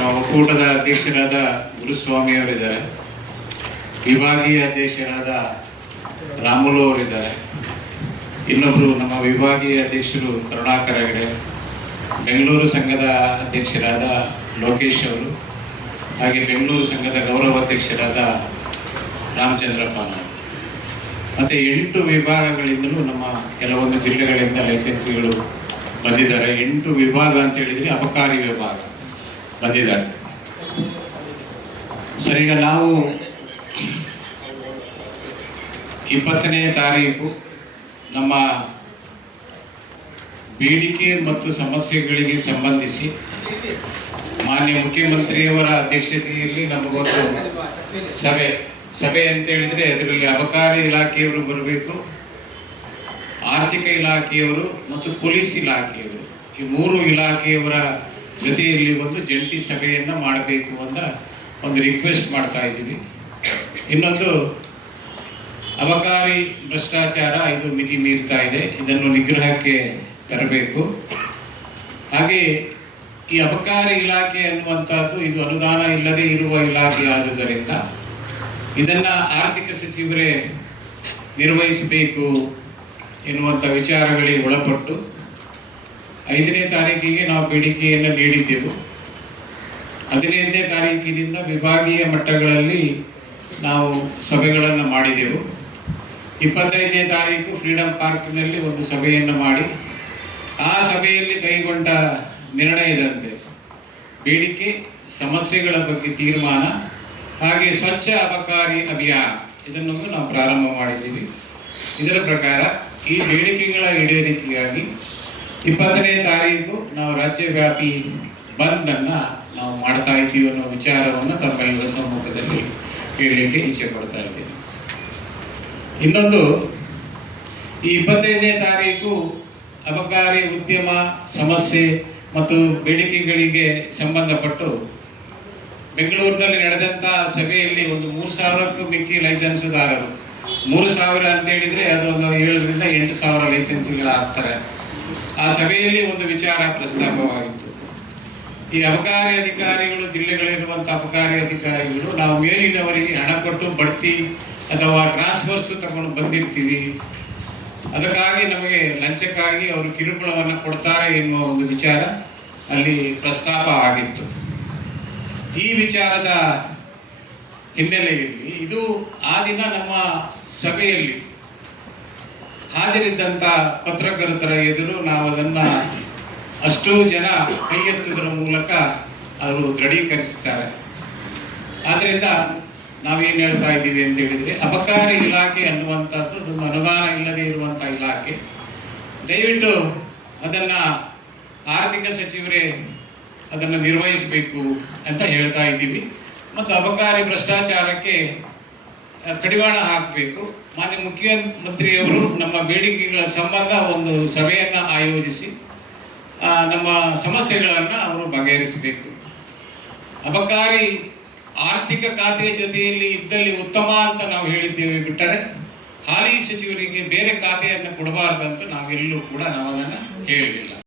ನಮ್ಮ ಒಕ್ಕೂಟದ ಅಧ್ಯಕ್ಷರಾದ ಗುರುಸ್ವಾಮಿ ಅವರಿದ್ದಾರೆ, ವಿಭಾಗೀಯ ಅಧ್ಯಕ್ಷರಾದ ರಾಮುಲು ಅವರಿದ್ದಾರೆ, ಇನ್ನೊಬ್ಬರು ನಮ್ಮ ವಿಭಾಗೀಯ ಅಧ್ಯಕ್ಷರು ಕರುಣಾಕರ ಹೆಗಡೆ, ಬೆಂಗಳೂರು ಸಂಘದ ಅಧ್ಯಕ್ಷರಾದ ಲೋಕೇಶ್ ಅವರು, ಹಾಗೆ ಬೆಂಗಳೂರು ಸಂಘದ ಗೌರವ ಅಧ್ಯಕ್ಷರಾದ ರಾಮಚಂದ್ರಪ್ಪ ಅವರು, ಮತ್ತು 8 ವಿಭಾಗಗಳಿಂದಲೂ ನಮ್ಮ ಕೆಲವೊಂದು ಜಿಲ್ಲೆಗಳಿಂದ ಲೈಸೆನ್ಸ್ಗಳು ಬಂದಿದ್ದಾರೆ. 8 ವಿಭಾಗ ಅಂತ ಹೇಳಿದರೆ ಅಬಕಾರಿ ವಿಭಾಗ ಬಂದಿದ್ದಾರೆ. ಸರ್, ಈಗ ನಾವು 20ನೇ ತಾರೀಕು ನಮ್ಮ ಬೇಡಿಕೆ ಮತ್ತು ಸಮಸ್ಯೆಗಳಿಗೆ ಸಂಬಂಧಿಸಿ ಮಾನ್ಯ ಮುಖ್ಯಮಂತ್ರಿಯವರ ಅಧ್ಯಕ್ಷತೆಯಲ್ಲಿ ನಮಗೊಂದು ಸಭೆ ಅಂತ ಹೇಳಿದರೆ ಅದರಲ್ಲಿ ಅಬಕಾರಿ ಇಲಾಖೆಯವರು ಬರಬೇಕು, ಆರ್ಥಿಕ ಇಲಾಖೆಯವರು ಮತ್ತು ಪೊಲೀಸ್ ಇಲಾಖೆಯವರು, ಈ 3 ಇಲಾಖೆಯವರ ಜೊತೆಯಲ್ಲಿ ಒಂದು ಜಂಟಿ ಸಭೆಯನ್ನು ಮಾಡಬೇಕು ಅಂತ ಒಂದು ರಿಕ್ವೆಸ್ಟ್ ಮಾಡ್ತಾ ಇದ್ದೀವಿ. ಇನ್ನೊಂದು, ಅಬಕಾರಿ ಭ್ರಷ್ಟಾಚಾರ ಇದು ಮಿತಿ ಮೀರ್ತಾ ಇದೆ, ಇದನ್ನು ನಿಗ್ರಹಕ್ಕೆ ತರಬೇಕು. ಹಾಗೆ ಈ ಅಬಕಾರಿ ಇಲಾಖೆ ಅನ್ನುವಂಥದ್ದು ಇದು ಅನುದಾನ ಇಲ್ಲದೆ ಇರುವ ಇಲಾಖೆ ಆದುದರಿಂದ ಇದನ್ನು ಆರ್ಥಿಕ ಸಚಿವರೇ ನಿರ್ವಹಿಸಬೇಕು ಎನ್ನುವಂಥ ವಿಚಾರಗಳಿಗೆ ಒಳಪಟ್ಟು 5ನೇ ತಾರೀಕಿಗೆ ನಾವು ಬೇಡಿಕೆಯನ್ನು ನೀಡಿದ್ದೆವು. 15ನೇ ತಾರೀಕಿನಿಂದ ವಿಭಾಗೀಯ ಮಟ್ಟಗಳಲ್ಲಿ ನಾವು ಸಭೆಗಳನ್ನು ಮಾಡಿದೆವು. 25ನೇ ತಾರೀಕು ಫ್ರೀಡಂ ಪಾರ್ಕ್ನಲ್ಲಿ ಒಂದು ಸಭೆಯನ್ನು ಮಾಡಿ ಆ ಸಭೆಯಲ್ಲಿ ಕೈಗೊಂಡ ನಿರ್ಣಯದಂತೆ ಬೇಡಿಕೆ ಸಮಸ್ಯೆಗಳ ಬಗ್ಗೆ ತೀರ್ಮಾನ, ಹಾಗೆ ಸ್ವಚ್ಛ ಅಬಕಾರಿ ಅಭಿಯಾನ ಇದನ್ನೊಂದು ನಾವು ಪ್ರಾರಂಭ ಮಾಡಿದ್ದೀವಿ. ಇದರ ಪ್ರಕಾರ ಈ ಬೇಡಿಕೆಗಳ ಈಡೇರಿಕೆಗಾಗಿ 20ನೇ ತಾರೀಕು ನಾವು ರಾಜ್ಯವ್ಯಾಪಿ ಬಂದನ್ನು ನಾವು ಮಾಡ್ತಾ ಇದ್ದೀವಿ ಅನ್ನೋ ವಿಚಾರವನ್ನು ತಮ್ಮೆಲ್ಲರ ಸಮ್ಮುಖದಲ್ಲಿ ಹೇಳಲಿಕ್ಕೆ ಇಚ್ಛೆ ಪಡ್ತಾ ಇದ್ದೀನಿ. ಇನ್ನೊಂದು, ಈ 25ನೇ ತಾರೀಕು ಅಬಕಾರಿ ಉದ್ಯಮ ಸಮಸ್ಯೆ ಮತ್ತು ಬೇಡಿಕೆಗಳಿಗೆ ಸಂಬಂಧಪಟ್ಟು ಬೆಂಗಳೂರಿನಲ್ಲಿ ನಡೆದಂಥ ಸಭೆಯಲ್ಲಿ ಒಂದು 3,000ಕ್ಕೂ ಮಿಕ್ಕಿ ಲೈಸೆನ್ಸುದಾರರು, 3,000 ಅಂತ ಹೇಳಿದರೆ ಅದು ಒಂದು 7,000ರಿಂದ 8,000 ಲೈಸೆನ್ಸ್ಗಳಾಗ್ತಾರೆ. ಆ ಸಭೆಯಲ್ಲಿ ಒಂದು ವಿಚಾರ ಪ್ರಸ್ತಾಪವಾಗಿತ್ತು. ಈ ಅಬಕಾರಿ ಅಧಿಕಾರಿಗಳು, ಜಿಲ್ಲೆಗಳಿರುವಂಥ ಅಬಕಾರಿ ಅಧಿಕಾರಿಗಳು, ನಾವು ಮೇಲಿನವರಿಗೆ ಹಣ ಕೊಟ್ಟು ಬಡ್ತಿ ಅಥವಾ ಟ್ರಾನ್ಸ್ಫರ್ಸು ತಗೊಂಡು ಬಂದಿರ್ತೀವಿ, ಅದಕ್ಕಾಗಿ ನಮಗೆ ಲಂಚಕ್ಕಾಗಿ ಅವರು ಕಿರುಕುಳವನ್ನು ಕೊಡ್ತಾರೆ ಎನ್ನುವ ಒಂದು ವಿಚಾರ ಅಲ್ಲಿ ಪ್ರಸ್ತಾಪ ಆಗಿತ್ತು. ಈ ವಿಚಾರದ ಹಿನ್ನೆಲೆಯಲ್ಲಿ ಇದು ಆ ದಿನ ನಮ್ಮ ಸಭೆಯಲ್ಲಿ ಹಾಜರಿದ್ದಂಥ ಪತ್ರಕರ್ತರ ಎದುರು ನಾವು ಅದನ್ನು ಅಷ್ಟೂ ಜನ ಕೈ ಎತ್ತುವುದರ ಮೂಲಕ ಅವರು ದೃಢೀಕರಿಸ್ತಾರೆ. ಆದ್ದರಿಂದ ನಾವೇನು ಹೇಳ್ತಾ ಇದ್ದೀವಿ ಅಂತ ಹೇಳಿದರೆ, ಅಬಕಾರಿ ಇಲಾಖೆ ಅನ್ನುವಂಥದ್ದು ಒಂದು ಅನುದಾನ ಇಲ್ಲದೆ ಇರುವಂಥ ಇಲಾಖೆ. ದಯವಿಟ್ಟು ಅದನ್ನು ಆರ್ಥಿಕ ಸಚಿವರೇ ಅದನ್ನು ನಿರ್ವಹಿಸಬೇಕು ಅಂತ ಹೇಳ್ತಾ ಇದ್ದೀವಿ. ಮತ್ತು ಅಬಕಾರಿ ಭ್ರಷ್ಟಾಚಾರಕ್ಕೆ ಕಡಿವಾಣ ಹಾಕಬೇಕು. ಮಾನ್ಯ ಮುಖ್ಯಮಂತ್ರಿಯವರು ನಮ್ಮ ಬೇಡಿಕೆಗಳ ಸಂಬಂಧ ಒಂದು ಸಭೆಯನ್ನು ಆಯೋಜಿಸಿ ನಮ್ಮ ಸಮಸ್ಯೆಗಳನ್ನು ಅವರು ಬಗೆಹರಿಸಬೇಕು. ಅಬಕಾರಿ ಆರ್ಥಿಕ ಖಾತೆಯ ಜೊತೆಯಲ್ಲಿ ಇದ್ದಲ್ಲಿ ಉತ್ತಮ ಅಂತ ನಾವು ಹೇಳಿದ್ದೇವೆ ಬಿಟ್ಟರೆ ಹಾಲಿ ಸಚಿವರಿಗೆ ಬೇರೆ ಖಾತೆಯನ್ನು ಕೊಡಬಾರ್ದಂತ ನಾವೆಲ್ಲೂ ಕೂಡ ನಾವು ಅದನ್ನು ಹೇಳಲಿಲ್ಲ.